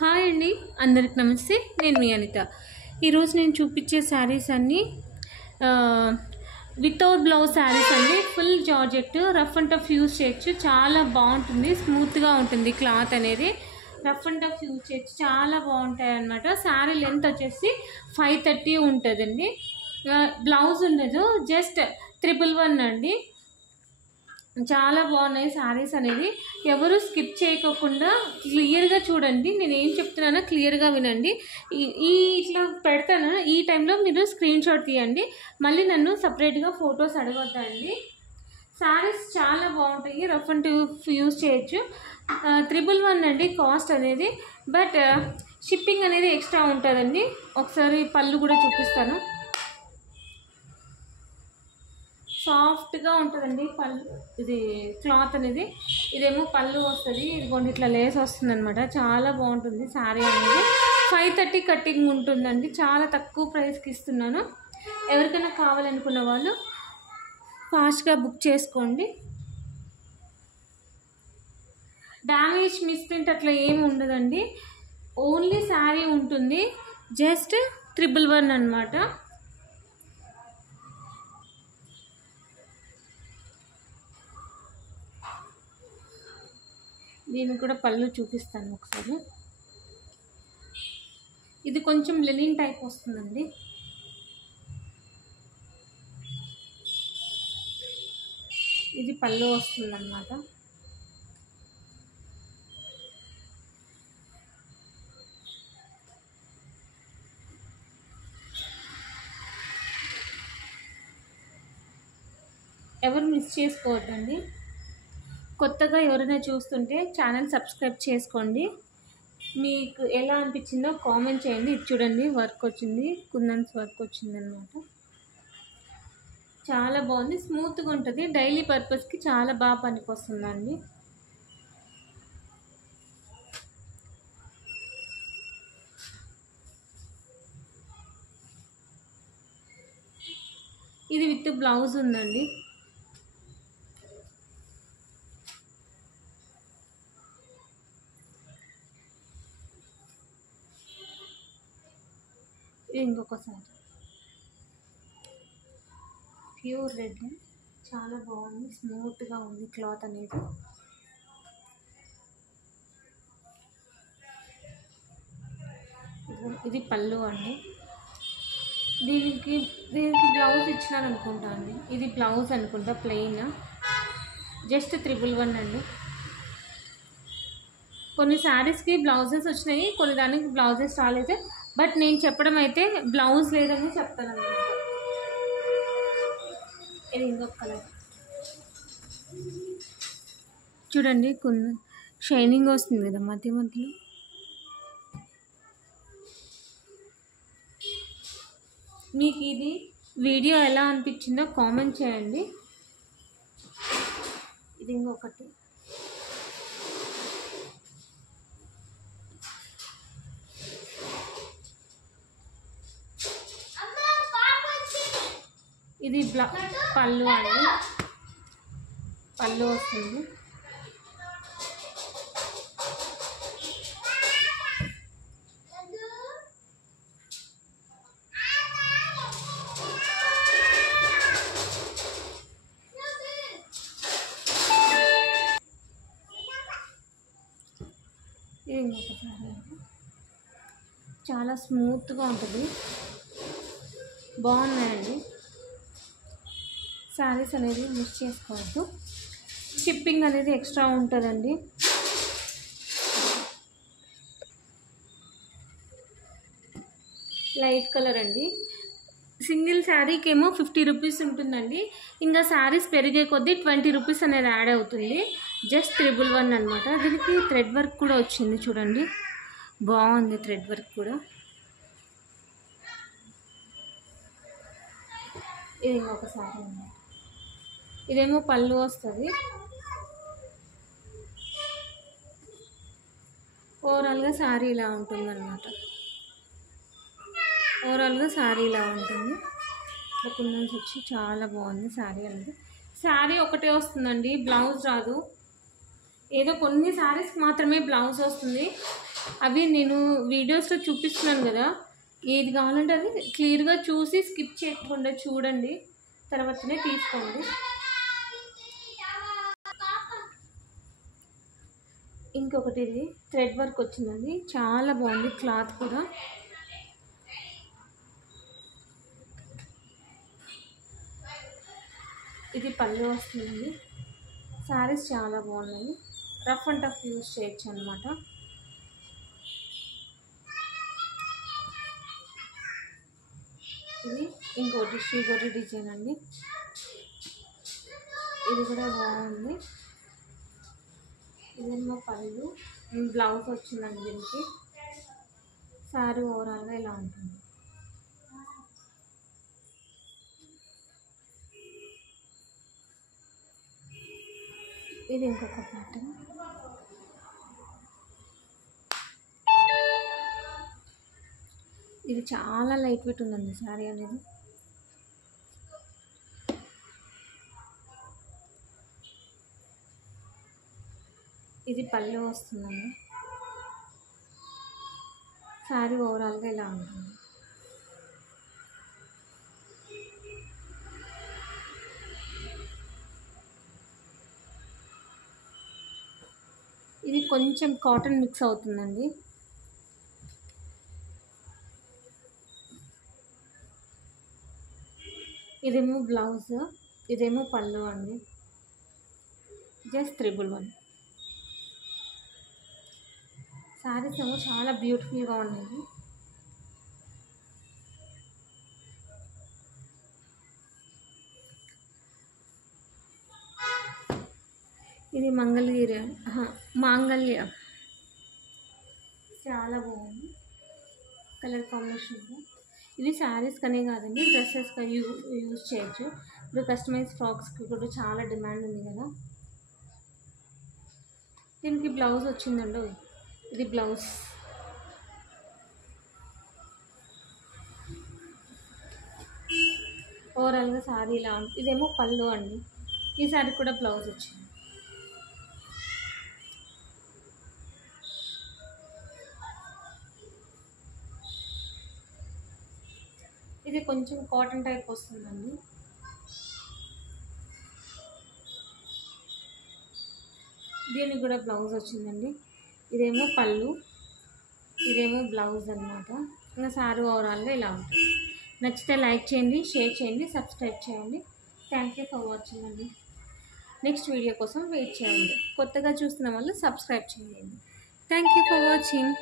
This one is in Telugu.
హాయ్ అండి, అందరికి నమస్తే. నేను మీ అనిత. ఈరోజు నేను చూపించే శారీస్ అన్నీ వితౌట్ బ్లౌజ్ శారీస్ అండి. Full georgette, rough and tough use చేయొచ్చు. చాలా బాగుంటుంది, స్మూత్గా ఉంటుంది క్లాత్ అనేది. రఫ్ అండ్ టఫ్ యూజ్ చేయొచ్చు, చాలా బాగుంటాయి అన్నమాట. శారీ లెంత్ వచ్చేసి 530 ఉంటుందండి. బ్లౌజ్ ఉండదు, జస్ట్ 111 అండి. చాలా బాగున్నాయి శారీస్ అనేది. ఎవరు స్కిప్ చేయకోకుండా క్లియర్గా చూడండి. నేను ఏం చెప్తున్నానో క్లియర్గా వినండి. ఈ ఇట్లా పెడతాను, ఈ టైంలో మీరు స్క్రీన్ షాట్ తీయండి. మళ్ళీ నన్ను సపరేట్గా ఫొటోస్ అడగొద్దండి. శారీస్ చాలా బాగుంటాయి, రఫ్ అండ్ టఫ్ యూజ్ చేయొచ్చు. 111 అండి కాస్ట్ అనేది. బట్ షిప్పింగ్ అనేది ఎక్స్ట్రా ఉంటుందండి. ఒకసారి పళ్ళు కూడా చూపిస్తాను. సాఫ్ట్గా ఉంటుందండి పళ్ళు, ఇది క్లాత్ అనేది. ఇదేమో పళ్ళు వస్తుంది, ఇదిగోండి ఇట్లా లేస్ వస్తుంది అనమాట. చాలా బాగుంటుంది శారీ అనేది. 530 కట్టింగ్ ఉంటుందండి. చాలా తక్కువ ప్రైస్కి ఇస్తున్నాను. ఎవరికైనా కావాలనుకున్న వాళ్ళు ఫాస్ట్గా బుక్ చేసుకోండి. డ్యామేజ్ మిస్ప్రింట్ అట్లా ఏమి ఉండదండి. ఓన్లీ శారీ ఉంటుంది, జస్ట్ 111 అనమాట. దీనికి కూడా పళ్ళు చూపిస్తాను ఒకసారి. ఇది కొంచెం లెనిన్ టైప్ వస్తుందండి. ఇది పళ్ళు వస్తుందన్నమాట. ఎవరు మిస్ చేసుకోవద్దండి. కొత్తగా ఎవరైనా చూస్తుంటే ఛానల్ సబ్స్క్రైబ్ చేసుకోండి. మీకు ఎలా అనిపించిందో కామెంట్ చేయండి. ఇది చూడండి, వర్క్ వచ్చింది, కుందన్స్ వర్క్ వచ్చింది అనమాట. చాలా బాగుంది, స్మూత్గా ఉంటుంది. డైలీ పర్పస్కి చాలా బాగా పనికొస్తుందండి. ఇది విత్ బ్లౌజ్ ఉందండి. ఇంకొకసారి ప్యూర్ రెడ్, చాలా బాగుంది, స్మూత్గా ఉంది క్లాత్ అనేది. ఇది పళ్ళు అండి. దీనికి బ్లౌజ్ ఇచ్చినారు అనుకుంటా అండి. ఇది బ్లౌజ్ అనుకుంటా, ప్లెయిన్, జస్ట్ 111 అండి. కొన్ని శారీస్కి బ్లౌజెస్ వచ్చినాయి, కొన్ని దానికి బ్లౌజెస్ రాలేదు. బట్ నేను చెప్పడం అయితే బ్లౌజ్ లేదని చెప్తాను అనమాట. ఇది ఇంకొక కలర్ చూడండి, కొన్ని షైనింగ్ వస్తుంది కదా మధ్య మధ్యలో. మీకు ఇది వీడియో ఎలా అనిపించిందో కామెంట్ చేయండి. ఇది ఇంకొకటి, ఇది పళ్ళు అండి. పళ్ళు వస్తుంది. ఇది ఇంకొకసారి, చాలా స్మూత్గా ఉంటుంది. బాగున్నాయండి శారీస్ అనేది, మిస్ చేసుకోవద్దు. షిప్పింగ్ అనేది ఎక్స్ట్రా ఉంటుందండి. లైట్ కలర్ అండి. సింగిల్ శారీకి ఏమో 50 రూపీస్ ఉంటుందండి. ఇంకా శారీస్ పెరిగే కొద్దీ 20 రూపీస్ అనేది యాడ్ అవుతుంది. జస్ట్ 111 అనమాట. దీనికి థ్రెడ్ వర్క్ కూడా వచ్చింది చూడండి, బాగుంది థ్రెడ్ వర్క్ కూడా. ఇది ఇంకొక శారీ ఉంది. ఇదేమో పళ్ళు వస్తుంది. ఓవరాల్గా శారీ ఇలా ఉంటుంది అనమాట. ఓవరాల్గా శారీ ఇలా ఉంటుంది. ఇట్లా కుందన్స్ వచ్చి చాలా బాగుంది శారీ అనేది. శారీ ఒకటే వస్తుందండి, బ్లౌజ్ రాదు. ఏదో కొన్ని శారీస్కి మాత్రమే బ్లౌజ్ వస్తుంది. అవి నేను వీడియోస్లో చూపిస్తున్నాను కదా, ఏది కావాలంటే అది క్లియర్గా చూసి స్కిప్ చేయకుండా చూడండి, తర్వాతనే తీసుకోండి. ఇంకొకటి ఇది థ్రెడ్ వర్క్ వచ్చిందండి, చాలా బాగుంది క్లాత్ కూడా. ఇది పళ్ళు వస్తుందండి. శారీస్ చాలా బాగున్నాయి, రఫ్ అండ్ టఫ్ యూజ్ చేయొచ్చు అనమాట. ఇది ఇంకోటి శ్రీగొర్రె డిజైన్ అండి, ఇది కూడా బాగుంది. ఇదేమో పళ్ళు, బ్లౌజ్ వచ్చిందండి దీనికి. శారీ ఓవరాల్గా ఇలా ఉంటుంది. ఇది ఇంకొక ప్యాటర్న్. ఇది చాలా లైట్ వెయిట్ ఉందండి శారీ అనేది. ఇది పళ్ళు వస్తుందండి. శారీ ఓవరాల్గా ఇలా ఉంటుంది. ఇది కొంచెం కాటన్ మిక్స్ అవుతుందండి. ఇదేమో బ్లౌజ్, ఇదేమో పళ్ళు అండి. జస్ట్ 111. శారీస్ ఏమో చాలా బ్యూటిఫుల్గా ఉన్నాయి. ఇది మంగళగిరి మాంగళ్య, చాలా బాగుంది కలర్ కాంబినేషన్. ఇది శారీస్ కనే కాదండి, డ్రెస్సెస్గా యూజ్ చేయొచ్చు. ఇప్పుడు కస్టమైజ్ ఫ్రాక్స్కి కూడా చాలా డిమాండ్ ఉంది కదా. దీనికి బ్లౌజ్ వచ్చిందండి, ఇది బ్లౌజ్. ఓవరాల్గా శారీ ఇలా ఉంటుంది. ఇదేమో పళ్ళు అండి, ఈ శారీ కూడా బ్లౌజ్ వచ్చింది. ఇది కొంచెం కాటన్ టైప్ వస్తుందండి. దీనికి కూడా బ్లౌజ్ వచ్చిందండి. ఇదేమో పళ్ళు, ఇదేమో బ్లౌజ్ అనమాట. ఇంకా శారీ ఓవరాల్గా ఇలా ఉంటుంది. నచ్చితే లైక్ చేయండి, షేర్ చేయండి, సబ్స్క్రైబ్ చేయండి. థ్యాంక్ యూ ఫర్ వాచింగ్ అండి. నెక్స్ట్ వీడియో కోసం వెయిట్ చేయండి. కొత్తగా చూస్తున్న వాళ్ళు సబ్స్క్రైబ్ చేయండి. Thank you for watching.